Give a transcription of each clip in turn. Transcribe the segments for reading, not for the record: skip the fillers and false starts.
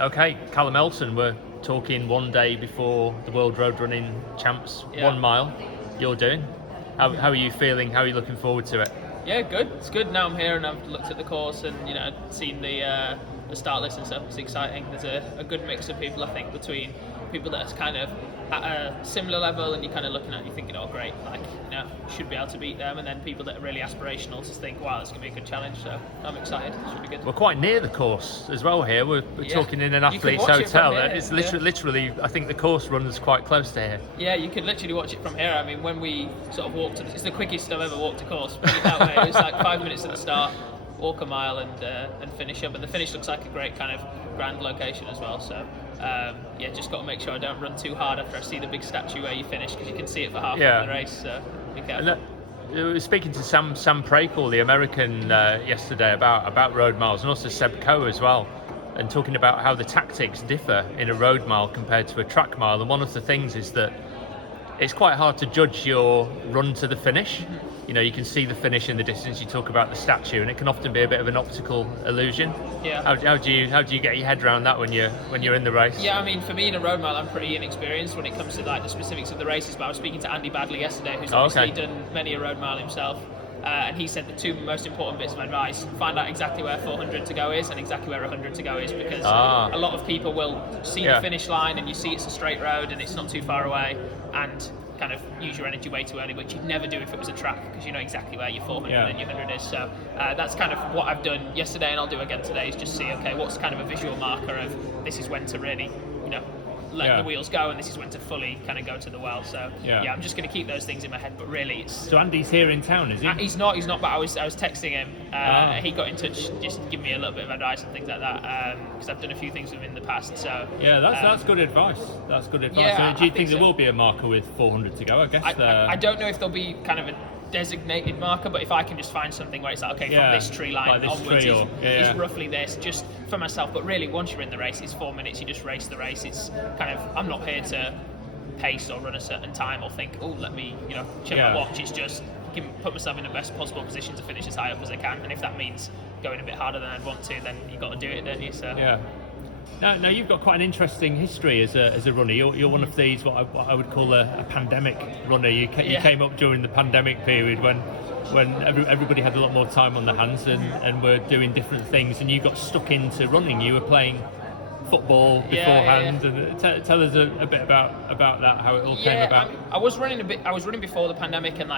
Okay, Callum Elson, we're talking one day before the World Road Running Champs, 1 mile you're doing. How are you feeling? How are you looking forward to it? Yeah, good. It's good. Now I'm here and I've looked at the course and seen the start list and stuff. It's exciting. There's a good mix of people, I think, between people that are kind of at a similar level and you're kind of looking at it, you're thinking, oh great, should be able to beat them, and then people that are really aspirational to think, wow, this is going to be a good challenge. So I'm excited. It should be good. We're quite near the course as well here. We're talking in an athlete's hotel. It's literally, I think the course runs quite close to here. Yeah, you could literally watch it from here. I mean, when we sort of walked, it's the quickest I've ever walked a course. Put it that way. It was like 5 minutes at the start, walk a mile and finish up. And the finish looks like a great kind of grand location as well. So just got to make sure I don't run too hard after I see the big statue where you finish, because you can see it for half of the race. So be careful. We were speaking to Sam Prakel, the American, yesterday about road miles, and also Seb Coe as well, and talking about how the tactics differ in a road mile compared to a track mile. And one of the things is that it's quite hard to judge your run to the finish. You can see the finish in the distance. You talk about the statue, and it can often be a bit of an optical illusion. Yeah. How do you get your head around that when you're in the race? Yeah, I mean, for me in a road mile, I'm pretty inexperienced when it comes to like the specifics of the races. But I was speaking to Andy Badley yesterday, who's obviously done many a road mile himself. And he said the two most important bits of advice: find out exactly where 400 to go is and exactly where 100 to go is, because a lot of people will see the finish line and you see it's a straight road and it's not too far away, and kind of use your energy way too early, which you'd never do if it was a track, because you know exactly where your 400 and your 100 is. So that's kind of what I've done yesterday, and I'll do again today, is just see, okay, what's kind of a visual marker of this is when to really, let the wheels go, and this is when to fully kind of go to the well. So I'm just going to keep those things in my head. But really, it's so Andy's here in town, is he? He's not. But I was texting him. He got in touch just to give me a little bit of advice and things like that, because I've done a few things with him in the past. So that's good advice. That's good advice. Yeah, so do you think there will be a marker with 400 to go? I guess I don't know if there'll be kind of a designated marker, but if I can just find something where it's like, okay, from this tree line onwards is roughly this, just for myself. But really, once you're in the race, it's 4 minutes, you just race the race. It's kind of, I'm not here to pace or run a certain time or think, oh, let me check my watch. It's just put myself in the best possible position to finish as high up as I can, and if that means going a bit harder than I'd want to, then you've got to do it, don't you? So Now you've got quite an interesting history as a runner. You're one of these what I would call a pandemic runner. You came up during the pandemic period when everybody had a lot more time on their hands and were doing different things, and you got stuck into running. You were playing football beforehand, and tell us a bit about that, how it all came about. I was running before the pandemic, and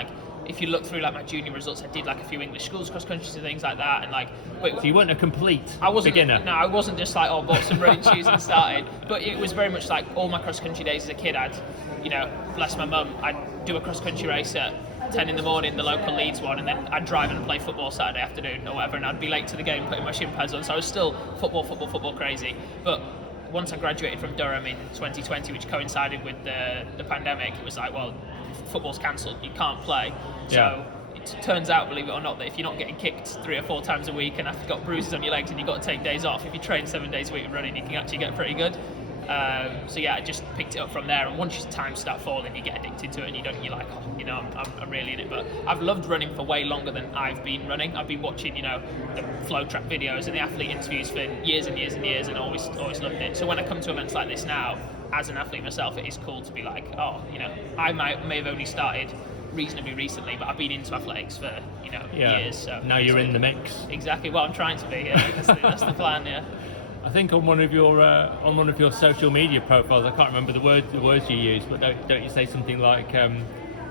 if you look through my junior results, I did a few English schools cross country and things like that, and so you weren't a complete beginner. No, I wasn't just bought some running shoes and started, but it was very much all my cross country days as a kid. I'd bless my mum, I'd do a cross country race at 10 in the morning, the local Leeds one, and then I'd drive and play football Saturday afternoon or whatever, and I'd be late to the game putting my shin pads on, so I was still football crazy. But once I graduated from Durham in 2020, which coincided with the pandemic, it was football's cancelled, you can't play. So it turns out, believe it or not, that if you're not getting kicked 3 or 4 times a week and have got bruises on your legs and you've got to take days off, if you train 7 days a week of running, you can actually get pretty good. I just picked it up from there, and once your times start falling, you get addicted to it, and you're like, I'm really in it. But I've loved running for way longer than I've been running. I've been watching the flow track videos and the athlete interviews for years and years and years, and always loved it. So when I come to events like this now, as an athlete myself, it is cool to be like, I may have only started reasonably recently, but I've been into athletics for years. So now you're in the mix. Exactly. Well, I'm trying to be. That's the plan. Yeah. I think on one of your social media profiles, I can't remember the words you used, but don't you say something like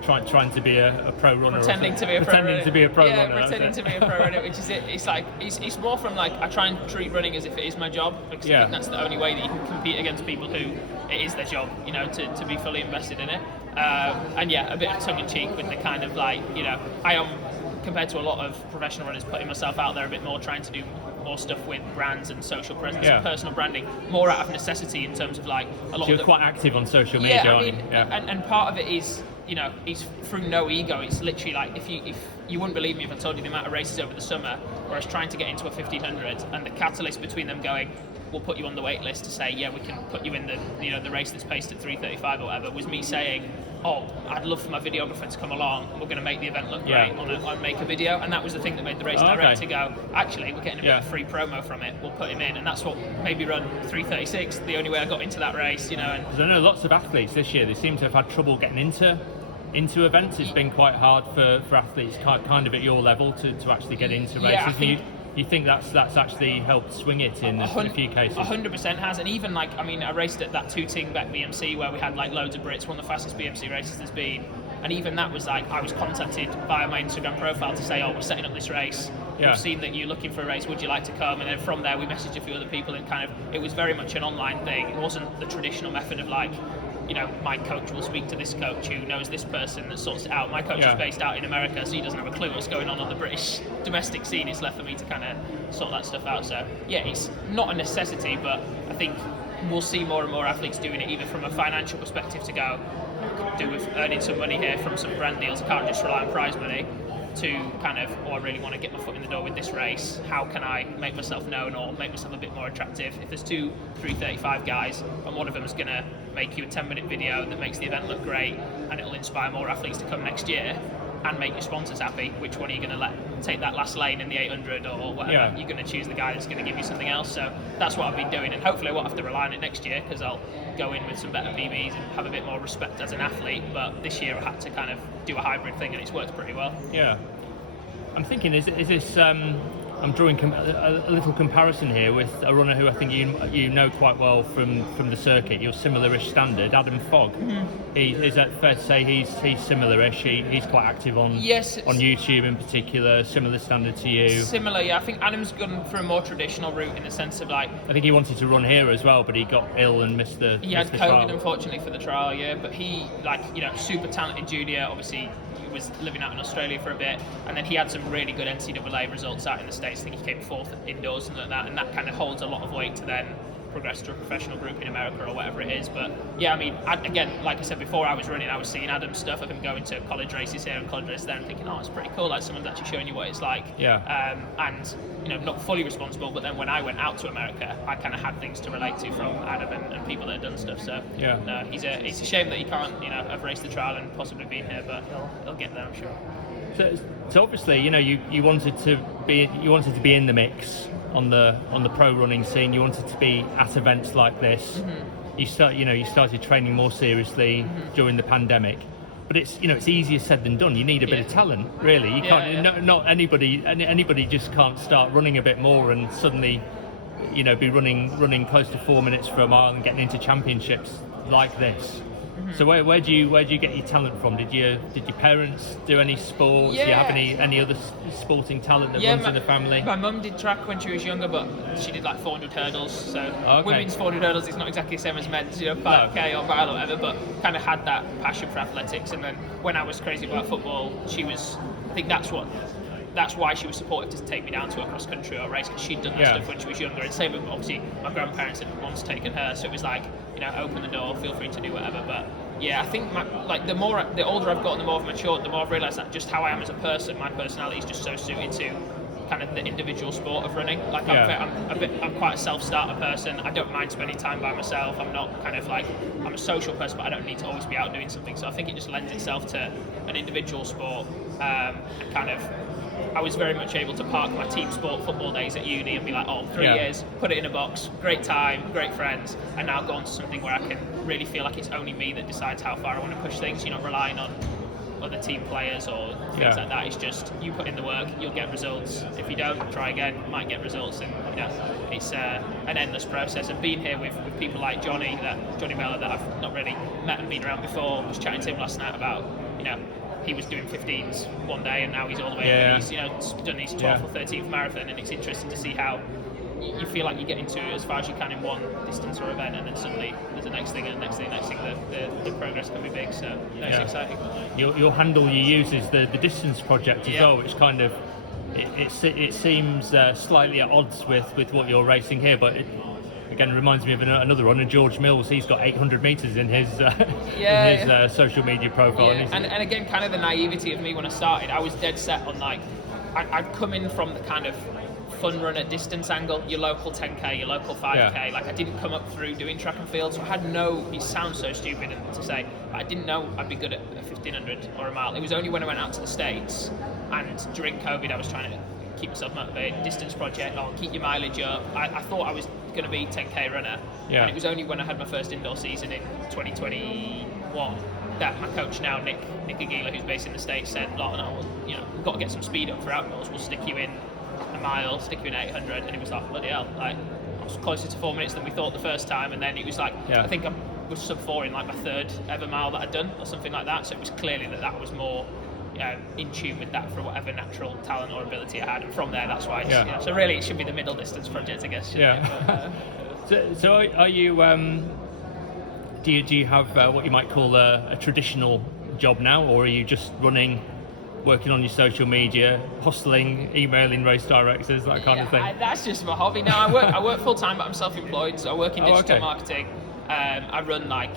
trying to be a pro runner? Pretending to be a pro runner. Pretending to be a pro runner. Yeah, pretending to be a pro runner, which is it. It's more from I try and treat running as if it is my job, because I think that's the only way that you can compete against people who it is their job, to be fully invested in it. A bit of tongue in cheek with the kind of I am, compared to a lot of professional runners, putting myself out there a bit more, trying to do more stuff with brands and social presence and personal branding, more out of necessity in terms of a lot of you're quite active on social media, aren't you? And part of it is it's through no ego. It's literally if you wouldn't believe me if I told you the amount of races over the summer where I was trying to get into a 1500, and the catalyst between them going, we'll put you on the wait list to say, yeah, we can put you in the the race that's paced at 3:35 or whatever, was me saying, oh, I'd love for my videographer to come along, and we're going to make the event look great on make a video. And that was the thing that made the race director go, actually, we're getting a bit of free promo from it, we'll put him in. And that's what made me run 3:36, the only way I got into that race, And I know lots of athletes this year, they seem to have had trouble getting into events. It's been quite hard for athletes kind of at your level to actually get into races. You think that's actually helped swing it in a few cases? 100% has, and even I raced at that Tooting Beck BMC where we had loads of Brits, one of the fastest BMC races there's been, and even that was I was contacted via my Instagram profile to say, oh, we're setting up this race. We've seen that you're looking for a race, would you like to come? And then from there we messaged a few other people, and it was very much an online thing. It wasn't the traditional method of my coach will speak to this coach who knows this person that sorts it out. My coach is based out in America, so he doesn't have a clue what's going on the British domestic scene. It's left for me to kind of sort that stuff out. So yeah, it's not a necessity, but I think we'll see more and more athletes doing it, either from a financial perspective to go, do with earning some money here from some brand deals, I can't just rely on prize money, to I really want to get my foot in the door with this race. How can I make myself known or make myself a bit more attractive? If there's 2 3:35 guys and one of them is going to make you a 10-minute video that makes the event look great and it'll inspire more athletes to come next year and make your sponsors happy, which one are you going to let take that last lane in the 800 or whatever? You're going to choose the guy that's going to give you something else. So that's what I've been doing, and hopefully I won't have to rely on it next year, because I'll go in with some better PBs and have a bit more respect as an athlete. But this year I had to kind of do a hybrid thing, and it's worked pretty well. Yeah. I'm thinking, is this? I'm drawing a little comparison here with a runner who I think you know quite well from the circuit. Your similar-ish standard, Adam Fogg. Mm-hmm. Is that fair to say he's similar-ish? He's quite active on YouTube in particular. Similar standard to you. Similar, yeah. I think Adam's gone for a more traditional route in the sense of I think he wanted to run here as well, but he got ill and missed the. He had COVID, unfortunately, for the trial. Yeah, but he super talented junior. Obviously, was living out in Australia for a bit, and then he had some really good NCAA results out in the States. I think he came 4th indoors and like that, and that kind of holds a lot of weight to then progress to a professional group in America or whatever it is. But yeah, I mean, again, like I said before, I was running, I was seeing Adam's stuff of him going to college races here and college races there and thinking, oh, it's pretty cool, like someone's actually showing you what it's like. And not fully responsible, but then when I went out to America, I kind of had things to relate to from Adam and people that had done stuff. So no, it's a shame that he can't have raced the trial and possibly been here, but he'll get there, I'm sure. So obviously, you wanted to be in the mix on the pro running scene. You wanted to be at events like this. Mm-hmm. You started training more seriously during the pandemic. But it's easier said than done. You need a bit of talent, really. You can't. Not anybody just can't start running a bit more and suddenly, be running close to 4 minutes for a mile and getting into championships like this. Mm-hmm. So where do you get your talent from? Did your parents do any sports? Do you have any other sporting talent that runs in the family? My mum did track when she was younger, but she did 400 hurdles. So women's 400 hurdles is not exactly the same as men's, 5K or mile or whatever. But kind of had that passion for athletics. And then when I was crazy about football, I think that's why she was supportive to take me down to a cross country or race, because she'd done that stuff when she was younger. And same with, obviously, my grandparents had once taken her, so it was open the door, feel free to do whatever. But yeah, I think the older I've gotten, the more I've matured, the more I've realised that just how I am as a person, my personality is just so suited to kind of the individual sport of running. I'm quite a self-starter person. I don't mind spending time by myself. I'm not I'm a social person, but I don't need to always be out doing something. So I think it just lends itself to an individual sport, and I was very much able to park my team sport football days at uni and be 3 years, put it in a box, great time, great friends, and now go on to something where I can really feel like it's only me that decides how far I want to push things. You're not relying on other team players or things like that. It's just you put in the work, you'll get results. If you don't, try again, might get results. And it's an endless process. And being here with people like Johnny Miller, that I've not really met and been around before, I was chatting to him last night about he was doing 15s one day and now he's all the way up, and he's done his 12th or 13th marathon, and it's interesting to see how you feel like you get into as far as you can in one distance or event, and then suddenly there's the next thing and the next thing, the progress can be big. So it's exciting. Your handle you use is the distance project as well, which kind of it seems slightly at odds with what you're racing here, but again, reminds me of another runner, George Mills. He's got 800 metres in his social media profile. And again, kind of the naivety of me when I started, I was dead set on I'd come in from the kind of fun run at distance angle, your local 10k, your local 5k. Like I didn't come up through doing track and field, so I had no. It sounds so stupid to say, but I didn't know I'd be good at a 1500 or a mile. It was only when I went out to the States, and during COVID, I was trying to keep myself motivated. Distance project, keep your mileage up. I thought I was going to be 10k runner, and it was only when I had my first indoor season in 2021 that my coach now, Nick Aguila, who's based in the States, said, we've got to get some speed up for outdoors. We'll stick you in a mile, stick you in 800, and it was like, bloody hell, like I was closer to 4 minutes than we thought the first time, and then it was like, I think I was sub 4 in like my third ever mile that I'd done, or something like that. So it was clearly that was more in tune with that for whatever natural talent or ability I had, and from there, that's why. So really, it should be the middle distance project, I guess. So are you? Do you have what you might call a traditional job now, or are you just running, working on your social media, hostling, emailing race directors, that kind of thing? That's just my hobby. No, I work full time, but I'm self-employed, so I work in digital marketing. I run like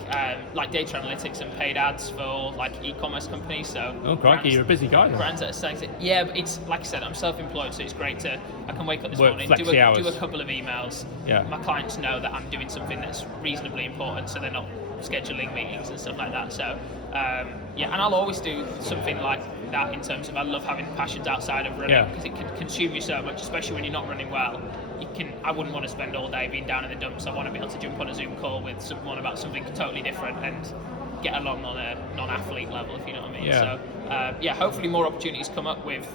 data analytics and paid ads for like e-commerce companies. So crikey, you're a busy guy then. Brands that are selling it. Yeah, but it's like I said, I'm self-employed, so it's great I can wake up this morning, do a couple of emails. My clients know that I'm doing something that's reasonably important, so they're not scheduling meetings and stuff like that. So and I'll always do something like that in terms of I love having passions outside of running because it can consume you so much, especially when you're not running well. I wouldn't want to spend all day being down in the dumps. I want to be able to jump on a Zoom call with someone about something totally different and get along on a non-athlete level, if you know what I mean. So hopefully more opportunities come up with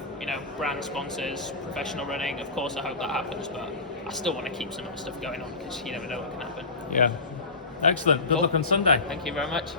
brand sponsors, professional running. Of course, I hope that happens, but I still want to keep some other stuff going on because you never know what can happen. Excellent. Good luck on Sunday. Thank you very much.